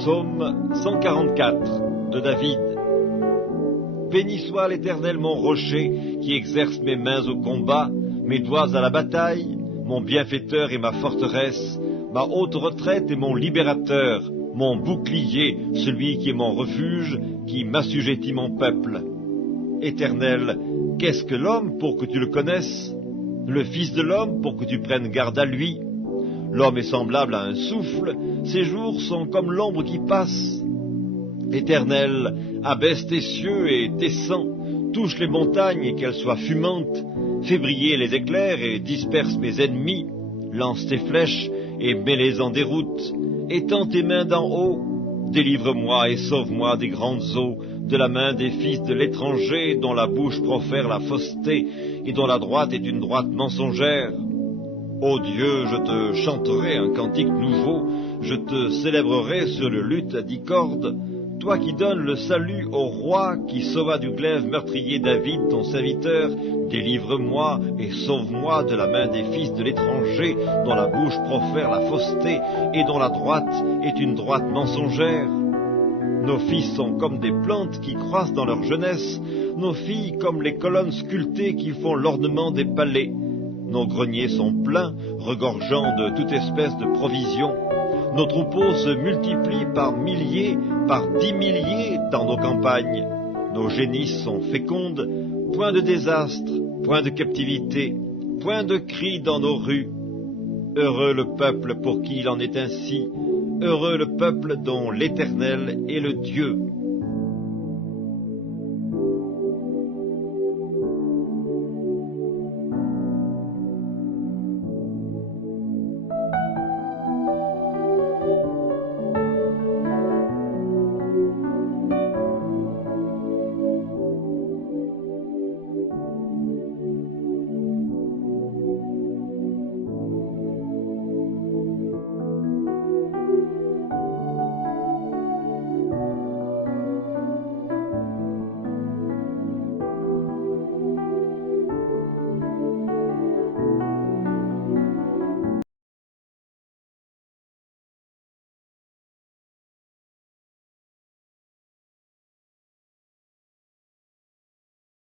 Psaume 144 de David. Béni soit l'Éternel mon rocher, qui exerce mes mains au combat, mes doigts à la bataille, mon bienfaiteur et ma forteresse, ma haute retraite et mon libérateur, mon bouclier, celui qui est mon refuge, qui m'assujettit mon peuple. Éternel, qu'est-ce que l'homme pour que tu le connaisses? Le Fils de l'homme pour que tu prennes garde à lui? L'homme est semblable à un souffle, ses jours sont comme l'ombre qui passe. Éternel, abaisse tes cieux et descends, touche les montagnes et qu'elles soient fumantes, fais briller les éclairs et disperse mes ennemis, lance tes flèches et mets-les en déroute, étends tes mains d'en haut, délivre-moi et sauve-moi des grandes eaux, de la main des fils de l'étranger dont la bouche profère la fausseté et dont la droite est une droite mensongère. Ô Dieu, je te chanterai un cantique nouveau, je te célébrerai sur le luth à 10 cordes, toi qui donnes le salut au roi, qui sauva du glaive meurtrier David, ton serviteur, délivre-moi et sauve-moi de la main des fils de l'étranger, dont la bouche profère la fausseté et dont la droite est une droite mensongère. Nos fils sont comme des plantes qui croissent dans leur jeunesse, nos filles comme les colonnes sculptées qui font l'ornement des palais. Nos greniers sont pleins, regorgeant de toute espèce de provisions. Nos troupeaux se multiplient par milliers, par 10 milliers dans nos campagnes. Nos génisses sont fécondes, point de désastre, point de captivité, point de cris dans nos rues. Heureux le peuple pour qui il en est ainsi, heureux le peuple dont l'Éternel est le Dieu.